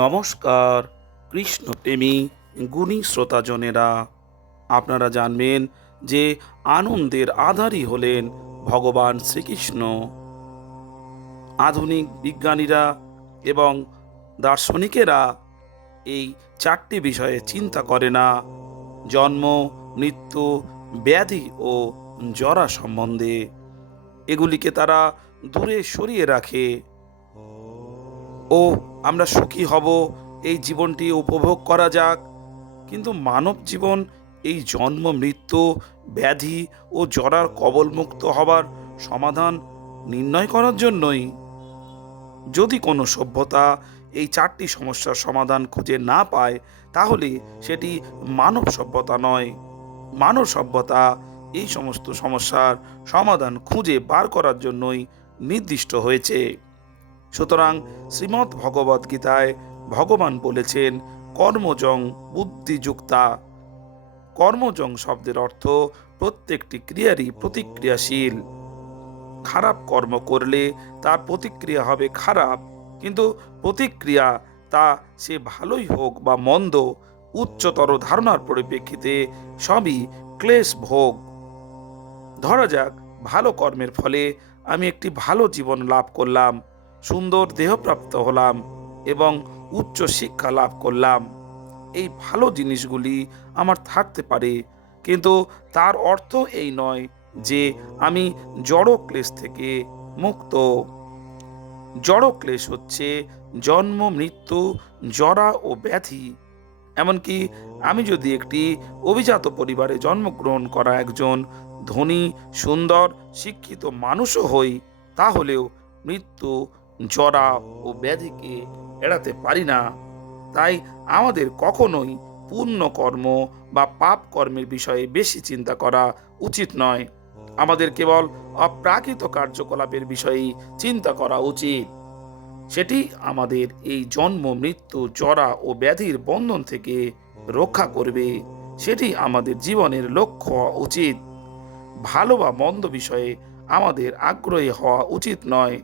নমস্কার কৃষ্ণপ্রেমী গুণী শ্রোতাজনেরা, আপনারা জানবেন যে আনন্দের আধারই হলেন ভগবান শ্রীকৃষ্ণ। আধুনিক বিজ্ঞানীরা এবং দার্শনিকেরা এই চারটি বিষয়ে চিন্তা করে না: জন্ম, মৃত্যু, ব্যাধি ও জরা সম্বন্ধে। এগুলিকে তারা দূরে সরিয়ে রাখে ও আমরা সুখী হব, এই জীবনটি উপভোগ করা যাক। কিন্তু মানব জীবন এই জন্ম, মৃত্যু, ব্যাধি ও জরার কবলমুক্ত হবার সমাধান নির্ণয় করার জন্যই। যদি কোনো সভ্যতা এই চারটি সমস্যার সমাধান খুঁজে না পায়, তাহলে সেটি মানব সভ্যতা নয়। মানব সভ্যতা এই সমস্ত সমস্যার সমাধান খুঁজে বার করার জন্যই নির্দিষ্ট হয়েছে। সুতরাং শ্রীমদ্ ভগবদ্ গীতায় ভগবান বলেছেন, কর্মজং বুদ্ধিযুক্তা। কর্মজং শব্দের অর্থ প্রত্যেকটি ক্রিয়ারই প্রতিক্রিয়াশীল। খারাপ কর্ম করলে তার প্রতিক্রিয়া হবে খারাপ, কিন্তু প্রতিক্রিয়া তা সে ভালোই হোক বা মন্দ, উচ্চতর ধারণার পরিপ্রেক্ষিতে সবই ক্লেশ ভোগ। ধরা যাক, ভালো কর্মের ফলে আমি একটি ভালো জীবন লাভ করলাম, সুন্দর দেহপ্রাপ্ত হলাম এবং উচ্চ শিক্ষা লাভ করলাম। এই ভালো জিনিসগুলি আমার থাকতে পারে, কিন্তু তার অর্থ এই নয় যে আমি জড় ক্লেশ থেকে মুক্ত। জড় ক্লেশ হচ্ছে জন্ম, মৃত্যু, জরা ও ব্যাধি। এমনকি আমি যদি একটি অভিজাত পরিবারে জন্মগ্রহণ করা একজন ধনী, সুন্দর, শিক্ষিত মানুষও হই, তাহলেও মৃত্যু, জরা ও ব্যাধিকে এড়াতে পারি না। তাই আমাদের কখনোই পুণ্য কর্ম বা পাপ কর্মের বিষয়ে বেশি চিন্তা করা উচিত নয়। আমাদের কেবল অপ্রাকৃত কার্যকলাপের বিষয়েই চিন্তা করা উচিত। সেটি আমাদের এই জন্ম, মৃত্যু, জরা ও ব্যাধির বন্ধন থেকে রক্ষা করবে। সেটি আমাদের জীবনের লক্ষ্য হওয়া উচিত। ভালো বা মন্দ বিষয়ে আমাদের আগ্রহী হওয়া উচিত নয়।